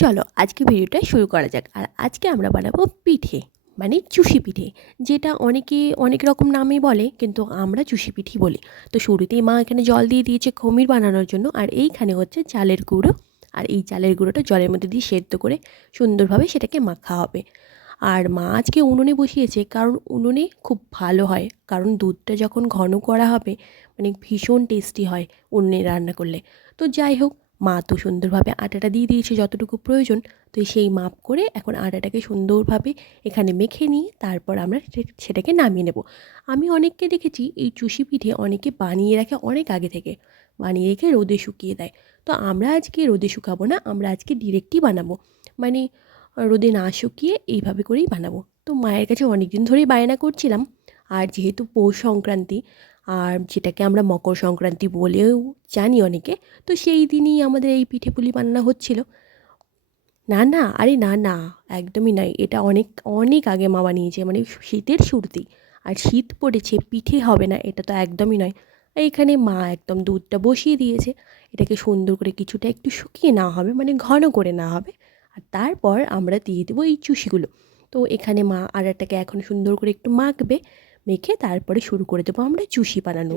চলো আজকে ভিডিওটা শুরু করা যাক। আর আজকে আমরা বানাবো পিঠে, মানে চুষি পিঠে, যেটা অনেকে অনেক রকম নামে বলে, কিন্তু আমরা চুষি পিঠেই বলি। তো শুরুতেই মা এখানে জল দিয়ে দিয়েছে খমির বানানোর জন্য, আর এইখানে হচ্ছে চালের গুঁড়ো। আর এই চালের গুঁড়োটা জলের মধ্যে দিয়ে সেদ্ধ করে সুন্দরভাবে সেটাকে মাখা হবে। আর মা আজকে উনুনে বসিয়েছে, কারণ উনুনে খুব ভালো হয়, কারণ দুধটা যখন ঘন করা হবে মানে ভীষণ টেস্টি হয় উনুনে রান্না করলে। তো যাই হোক, মা তো সুন্দরভাবে আটাটা দিয়ে দিয়েছে যতটুকু প্রয়োজন। তো সেই মাপ করে এখন আটাটাকে সুন্দরভাবে এখানে মেখে নিয়ে তারপর আমরা সেটাকে নামিয়ে নেব। আমি অনেককে দেখেছি এই চুষি পিঠে অনেকে বানিয়ে রাখে অনেক আগে থেকে, বানিয়ে রেখে রোদে শুকিয়ে দেয়। তো আমরা আজকে রোদে শুকাবো না, আমরা আজকে ডিরেক্টই বানাবো, মানে রোদে না শুকিয়ে এইভাবে করেই বানাবো। তো মায়ের কাছে অনেক দিন ধরেই বায়না করছিলাম। আর যেহেতু পৌষ সংক্রান্তি, আর যেটাকে আমরা মকর সংক্রান্তি বলেও জানি অনেকে, তো সেই দিনই আমাদের এই পিঠেপুলি বানানো হচ্ছিল। না না, আরে না না, একদমই নয়, এটা অনেক অনেক আগে মা বানিয়েছে, মানে শীতের শুরুতেই। আর শীত পড়েছে, পিঠে হবে না এটা তো একদমই নয়। এইখানে মা একদম দুধটা বসিয়ে দিয়েছে, এটাকে সুন্দর করে কিছুটা একটু শুকিয়ে নেওয়া হবে, মানে ঘন করে নেওয়া হবে। আর তারপর আমরা দিয়ে দেবো এই চুষিগুলো। তো এখানে মা আটাটাকে এখন সুন্দর করে একটু মাখবে, মেখে তারপরে শুরু করে দেবো আমরা চুষি বানানো।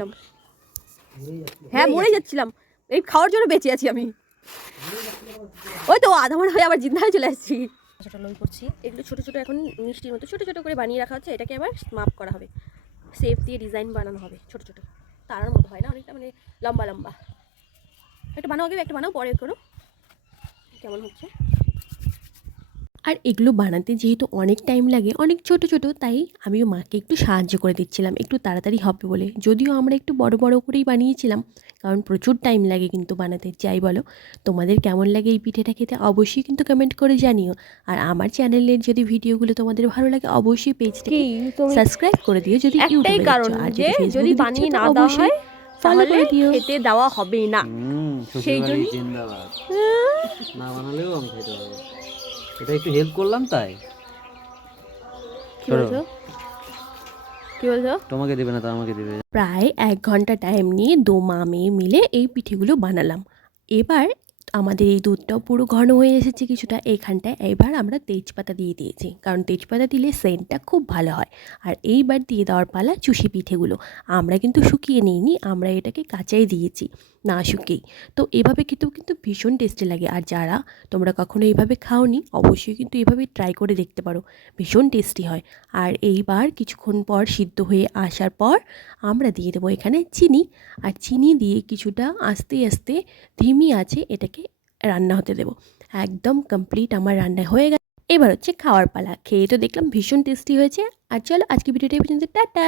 হ্যাঁ, মরে যাচ্ছিলাম, এই খাওয়ার জন্য বেঁচে আছি আমি। ওই তো আধা মনে হয়ে আবার জিন্দা হয়ে চলে আসছি। ছোটো লোই করছি, এগুলো ছোটো ছোটো এখন মিষ্টির মতো ছোটো ছোটো করে বানিয়ে রাখা হচ্ছে। এটাকে আবার মাপ করা হবে, শেপ দিয়ে ডিজাইন বানানো হবে ছোটো ছোটো, তারার মতো হয় না অনেকটা, মানে লম্বা লম্বা। একটা বানাও, আগে একটা বানাও, পরে করো কেমন হচ্ছে। আর এগুলো বানাতে যেহেতু অনেক টাইম লাগে, অনেক ছোট ছোট, তাই আমিও মাকে একটু সাহায্য করে দিচ্ছিলাম একটু তাড়াতাড়ি হবে বলে। যদিও আমরা একটু বড় বড় করেই বানিয়েছিলাম, কারণ প্রচুর টাইম লাগে কিন্তু বানাতে। যাই বলো, তোমাদের কেমন লাগে এই পিঠেটা খেতে অবশ্যই কিন্তু কমেন্ট করে জানিও। আর আমার চ্যানেলের যদি ভিডিওগুলো তোমাদের ভালো লাগে অবশ্যই পেজটাকে সাবস্ক্রাইব করে দিও যদি একটাই ইউটিউবে কারণ দেখছো। আর যে যদি বানিয়ে না দেওয়া হয় ফলো করে দিও। খেতে দেওয়া হবে না, সেই জন্য না বানালেও আমি খেতে পারবো। এটা একটু হেল্প করলাম তাই। কি বলছো, কি বলছো? তোমাকে দেবে না তো আমাকে দেবে। প্রায় 1 ঘন্টা টাইম নিয়ে মা মেয়ে মিলে এই পিঠেগুলো বানালাম। এবার আমাদের এই দুধটাও পুরো ঘন হয়ে এসেছে কিছুটা এইখানটায়। এবার আমরা তেজপাতা দিয়ে দিয়েছি, কারণ তেজপাতা দিলে সেন্টটা খুব ভালো হয়। আর এইবার দিয়ে দেওয়ার পালা চুষি পিঠেগুলো। আমরা কিন্তু শুকিয়ে নিইনি, আমরা এটাকে কাঁচাই দিয়েছি, না শুকিয়েই। তো এভাবে খেতেও কিন্তু ভীষণ টেস্টি লাগে। আর যারা তোমরা কখনো এইভাবে খাওনি, অবশ্যই কিন্তু এইভাবে ট্রাই করে দেখতে পারো, ভীষণ টেস্টি হয়। আর এইবার কিছুক্ষণ পর সিদ্ধ হয়ে আসার পর আমরা দিয়ে দেবো এখানে চিনি। আর চিনি দিয়ে কিছুটা আস্তে আস্তে ধিমি আছে এটাকে রান্না হতে দেবো। একদম কমপ্লিট আমার রান্না হয়ে গেছে। এবার হচ্ছে খাওয়ার পালা। খেয়ে তো দেখলাম ভীষণ টেস্টি হয়েছে। আর চলো আজকে ভিডিওটা এই পর্যন্ত, টাটা।